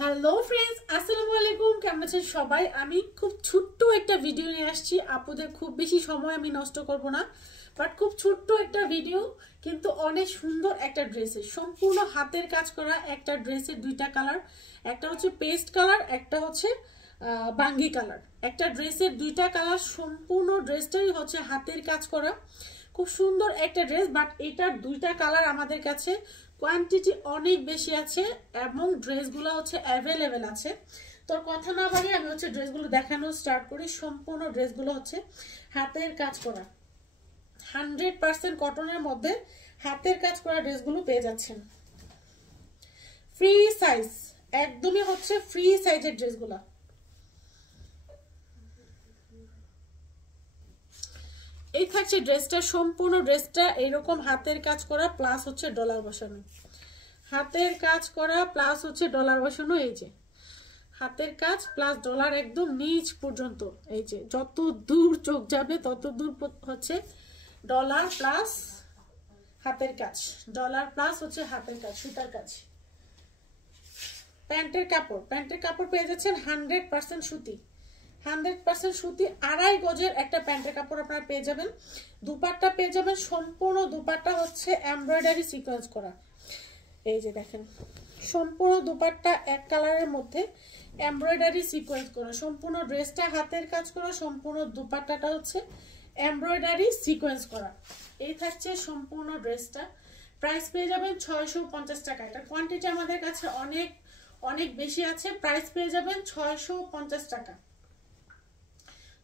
Hello friends, আসসালামু আলাইকুম। কেমন আছেন সবাই? আমি খুব ছোট্ট একটা ভিডিও নিয়ে আসছি। আপুদের খুব বেশি সময় আমি নষ্ট করব না, বাট খুব ছোট্ট একটা ভিডিও, কিন্তু অনেক সুন্দর একটা ড্রেসের সম্পূর্ণ হাতের কাজ করা একটা ড্রেসের দুইটা কালার, একটা হচ্ছে পেস্ট কালার, একটা হচ্ছে বাঙ্গি কালার। একটা ড্রেসের দুইটা কালার, সম্পূর্ণ ড্রেসটাই হচ্ছে হাতের কাজ করা। খুব সুন্দর একটা ড্রেস, বাট এটার দুইটা কালার আমাদের কাছে কোয়ান্টিটি অনেক বেশি আছে এবং ড্রেসগুলো হচ্ছে অ্যাভেলেবেল আছে। তোর কথা না বাড়িয়ে আমি হচ্ছে ড্রেসগুলো দেখানো স্টার্ট করি। সম্পূর্ণ ড্রেসগুলো হচ্ছে হাতের কাজ করা, 100% কটনের মধ্যে হাতের কাজ করা ড্রেসগুলো পেয়ে যাচ্ছেন। ফ্রি সাইজ, একদমই হচ্ছে ফ্রি সাইজের ড্রেসগুলো। এই থাকছে ড্রেসটা, সম্পূর্ণ ড্রেসটা এইরকম হাতের কাজ করা প্লাস হচ্ছে ডলার বসানো, হাতের কাজ করা প্লাস হচ্ছে ডলার বসানো। এই যে হাতের কাজ প্লাস ডলার একদম নিচ পর্যন্ত, এই যে যত দূর চোখ যাবে তত দূর হচ্ছে ডলার প্লাস হাতের কাজ, ডলার প্লাস হচ্ছে হাতের কাজ, সুতার কাজ। প্যান্টের কাপড় পেয়ে যাচ্ছেন 100% সুতি, 100% সুতি। 2.5 গজের একটা প্যান্টের কাপড় আপনারা পেয়ে যাবেন। দুপাট্টা পেয়ে যাবেন, সম্পূর্ণ দুপাট্টা হচ্ছে এমব্রয়ডারি সিকোয়েন্স করা। এই যে দেখেন, সম্পূর্ণ দুপাট্টা এক কালারের মধ্যে এমব্রয়ডারি সিকোয়েন্স করা, সম্পূর্ণ ড্রেসটা হাতের কাজ করা, সম্পূর্ণ দুপাট্টাটা হচ্ছে এমব্রয়ডারি সিকোয়েন্স করা। এই থাকছে সম্পূর্ণ ড্রেসটা। প্রাইস পেয়ে যাবেন 650 টাকা। এটা কোয়ান্টিটি আমাদের কাছে অনেক অনেক বেশি আছে। প্রাইস পেয়ে যাবেন 650 টাকা,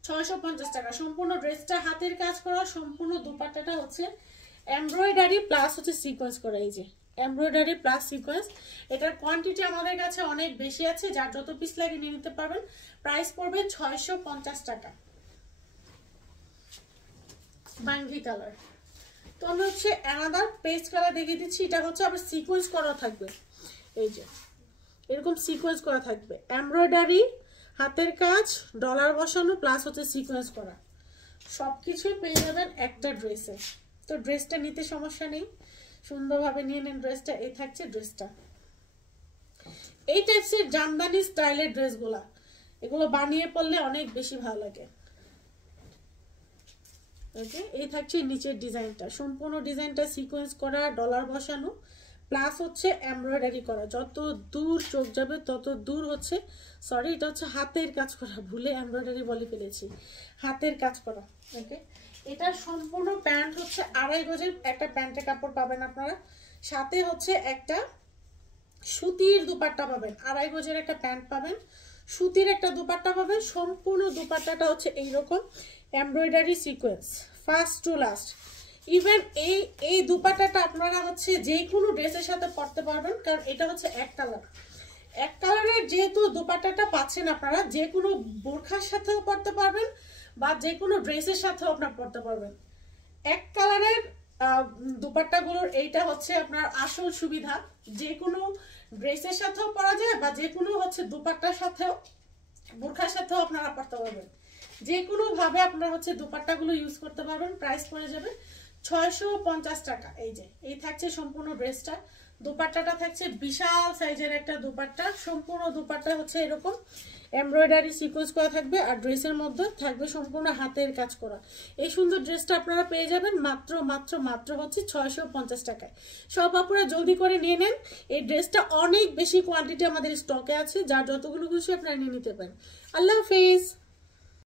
650 টাকা। সম্পূর্ণ ড্রেসটা হাতের কাজ করা, সম্পূর্ণ দুপাট্টাটা হচ্ছে এমব্রয়ডারি প্লাস হচ্ছে সিকোয়েন্স করা। এই যে এমব্রয়ডারি প্লাস সিকোয়েন্স, এটার কোয়ান্টিটি আমাদের কাছে অনেক বেশি আছে, যার যত পিস লাগে নিয়ে নিতে পারবেন। প্রাইস পড়বে 650 টাকা। বাঙ্গি কালার, তো আমি হচ্ছে অ্যানাদার পেস্ট কালার দেখিয়ে দিচ্ছি। এটা হচ্ছে আবার সিকোয়েন্স করা থাকবে, এই যে এরকম সিকোয়েন্স করা থাকবে, এমব্রয়ডারি হাতের কাজ ডলার বসানো প্লাস হচ্ছে সিকোয়েন্স করা, সবকিছুই পেয়ে যাবেন একটা ড্রেসে। তো ড্রেসটা নিতে সমস্যা নেই, সুন্দরভাবে নিয়ে নেন ড্রেসটা। এই থাকছে ড্রেসটা। এই টাইপসের জামদানি স্টাইলের ড্রেসগুলা, এগুলো বানিয়ে পড়লে অনেক বেশি ভালো লাগে। ওকে, এই থাকছে নিচের ডিজাইনটা, সম্পূর্ণ ডিজাইনটা সিকোয়েন্স করা, ডলার বসানো প্লাস হচ্ছে এমব্রয়ডারি করা। যত দূর চোখ যাবে তত দূর হচ্ছে, সরি এটা হচ্ছে হাতের কাজ করা, ভুলে এমব্রয়ডারি বলে ফেলেছি, হাতের কাজ করা। ওকে, এটা সম্পূর্ণ প্যান্ট হচ্ছে 2.5 গজের একটা প্যান্টের কাপড় পাবেন আপনারা, সাথে হচ্ছে একটা সুতির দুপাট্টা পাবেন। 2.5 গজের একটা প্যান্ট পাবেন, সুতির একটা দুপাট্টা পাবেন। সম্পূর্ণ দুপাট্টাটা হচ্ছে এইরকম embroidery sequence first to last. Even এই দুপাট্টাটা আপনারা হচ্ছে যে কোনো ড্রেসের সাথে পরতে পারবেন, কারণ এটা হচ্ছে এক কালারের যেহেতু দুপাট্টাটা পাচ্ছেন আপনারা, যে কোনো বোরখার সাথেও পরতে পারবেন বা যে কোনো ড্রেসের সাথেও আপনারা পরতে পারবেন। এক কালারের দুপাট্টাগুলোর এইটা হচ্ছে আপনার আসল সুবিধা, যে কোনো ড্রেসের সাথেও পরা যায় বা যে কোনো হচ্ছে দুপাট্টার সাথেও বোরখার সাথেও আপনারা পরতে পারবেন, যে কোনো ভাবে আপনারা হচ্ছে দুপাট্টাগুলো ইউজ করতে পারবেন। প্রাইস পড়ে যাবে 650 টাকা। এই যে এই থাকছে সম্পূর্ণ ড্রেসটা। দুপাট্টাটা থাকছে বিশাল সাইজের একটা দুপাট্টা, সম্পূর্ণ দুপাট্টা হচ্ছে এরকম এমব্রয়ডারি সিকোয়েন্স করা থাকবে, আর ড্রেসের মধ্যে থাকবে সম্পূর্ণ হাতের কাজ করা। এই সুন্দর ড্রেসটা আপনারা পেয়ে যাবেন মাত্র মাত্র মাত্র হচ্ছে 650 টাকায়। সব আপুরা জলদি করে নিয়ে নেন, এই ড্রেসটা অনেক বেশি কোয়ান্টিটি আমাদের স্টকে আছে, যার যতগুলো খুশি আপনারা নিয়ে নিতে পারেন। আল্লাহ হাফেজ।